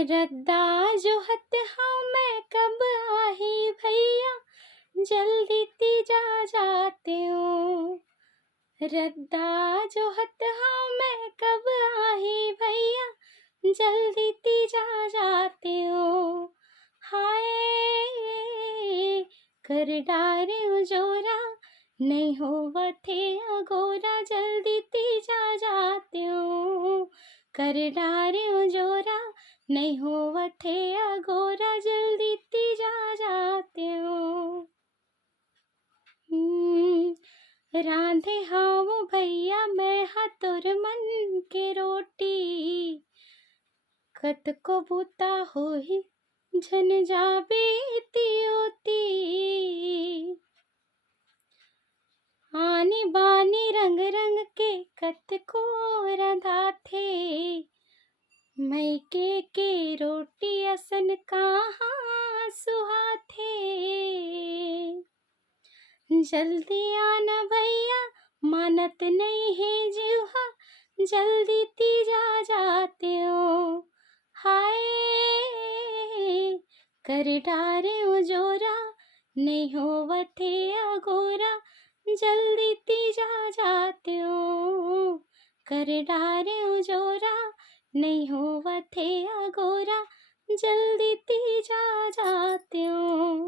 रद्दा जो हत हाँ मैं कब आही भैया, जल्दी तीजा जाते हो। रद्दा जो हत हाँ मैं कब आही भैया, जल्दी तीजा जाते हो। हाय कर डारे जोरा, नहीं हो थे अगोरा, जल्दी तीजा जाते हो। कर डारे जोरा, नहीं हो थे अगोरा, जल्दी तीजा जाते हो। रांधे हाँ वो भैया मैं हाथोर मन के रोटी, कत को बूता होही झन जाबे तियोती। आनी बानी रंग रंग के कत को रंधा थे, मैके के रोटी असन कहाँ सुहा थे। जल्दी आना भैया मानत नहीं है जीवा, जल्दी तीजा जाते हो। हाय कर डारे जोरा, नहीं हो थे अगोरा, जल्दी तीजा जाते हो। कर डारे जोरा, नहीं हो थे अगोरा, जल्दी तीजा जाते हो।